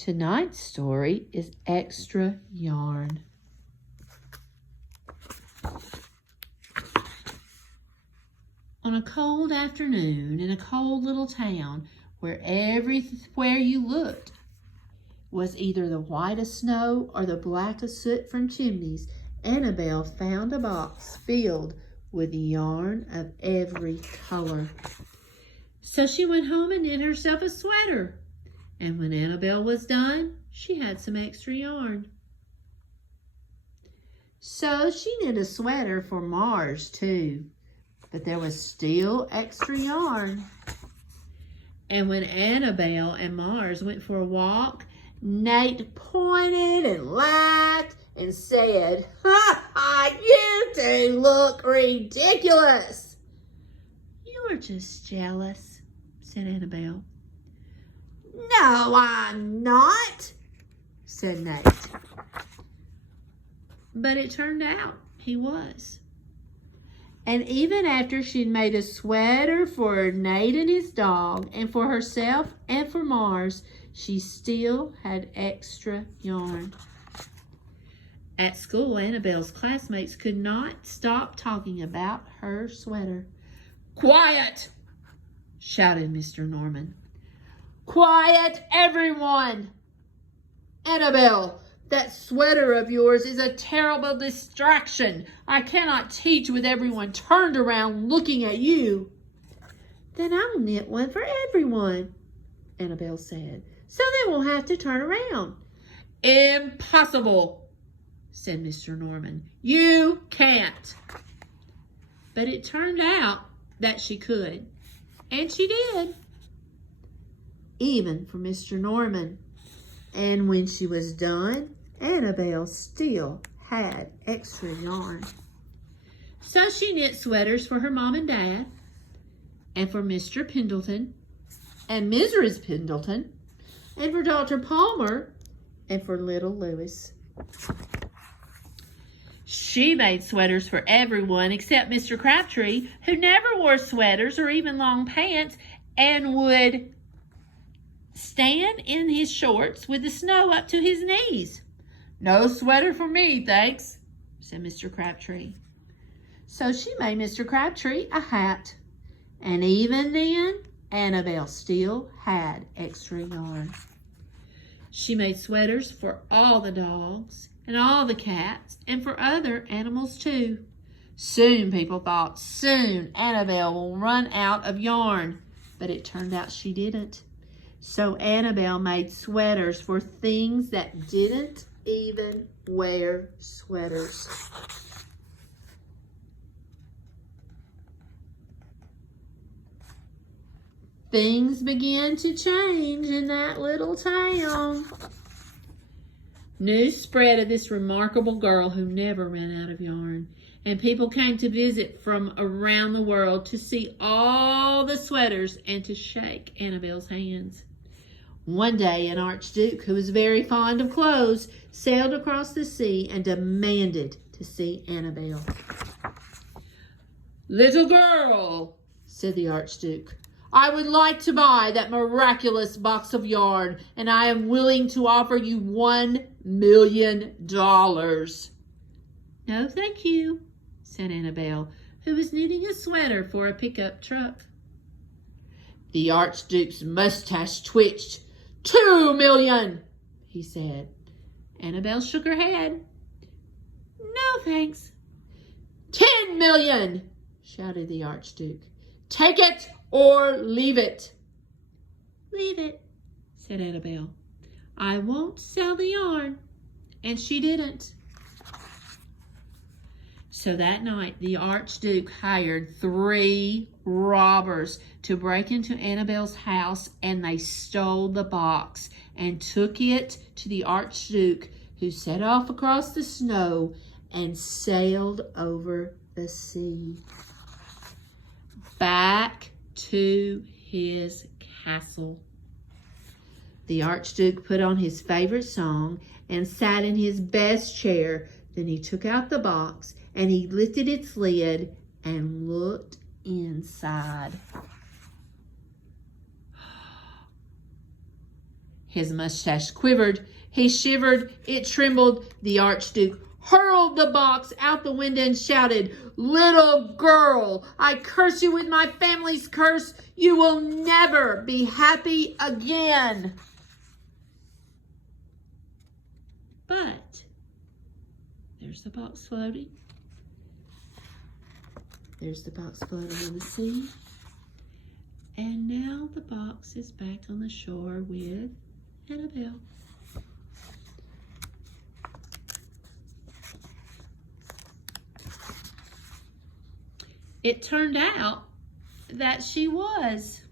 Tonight's story is Extra Yarn. On a cold afternoon in a cold little town where everywhere you looked was either the white of snow or the black of soot from chimneys, Annabelle found a box filled with yarn of every color. So she went home and knit herself a sweater. And when Annabelle was done, she had some extra yarn. So she knit a sweater for Mars too, but there was still extra yarn. And when Annabelle and Mars went for a walk, Nate pointed and laughed and said, "Ha ha, you two look ridiculous." "You were just jealous," said Annabelle. "No, I'm not," said Nate. But it turned out he was. And even after she'd made a sweater for Nate and his dog, and for herself and for Mars, she still had extra yarn. At school, Annabelle's classmates could not stop talking about her sweater. "Quiet!" shouted Mr. Norman. "Quiet, everyone! Annabelle, that sweater of yours is a terrible distraction. I cannot teach with everyone turned around looking at you." "Then I'll knit one for everyone," Annabelle said, "so they won't have to turn around." "Impossible," said Mr. Norman. "You can't." But it turned out that she could, and she did. Even for Mr. Norman. And when she was done, Annabelle still had extra yarn. So she knit sweaters for her mom and dad, and for Mr. Pendleton, and Mrs. Pendleton, and for Dr. Palmer, and for little Louis. She made sweaters for everyone except Mr. Crabtree, who never wore sweaters or even long pants and would stand in his shorts with the snow up to his knees. "No sweater for me, thanks," said Mr. Crabtree. So she made Mr. Crabtree a hat. And even then, Annabelle still had extra yarn. She made sweaters for all the dogs and all the cats and for other animals too. Soon, people thought, soon Annabelle will run out of yarn. But it turned out she didn't. So Annabelle made sweaters for things that didn't even wear sweaters. Things began to change in that little town. News spread of this remarkable girl who never ran out of yarn, and people came to visit from around the world to see all the sweaters and to shake Annabelle's hands. One day, an archduke who was very fond of clothes sailed across the sea and demanded to see Annabelle. "Little girl," said the archduke, "I would like to buy that miraculous box of yarn, and I am willing to offer you $1 million. "No, thank you," said Annabelle, who was knitting a sweater for a pickup truck. The archduke's mustache twitched. $2 million, he said. Annabelle shook her head. "No, thanks." $10 million, shouted the archduke. "Take it or leave it." "Leave it," said Annabelle. "I won't sell the yarn." And she didn't. So that night, the archduke hired 3 robbers to break into Annabelle's house, and they stole the box and took it to the archduke, who set off across the snow and sailed over the sea back to his castle. The archduke put on his favorite song and sat in his best chair. Then he took out the box and he lifted its lid and looked inside. His mustache quivered. He shivered. It trembled. The Archduke hurled the box out the window and shouted, "Little girl, I curse you with my family's curse. You will never be happy again." But there's the box floating. There's the box floating in the sea. And now the box is back on the shore with Annabelle. It turned out that she was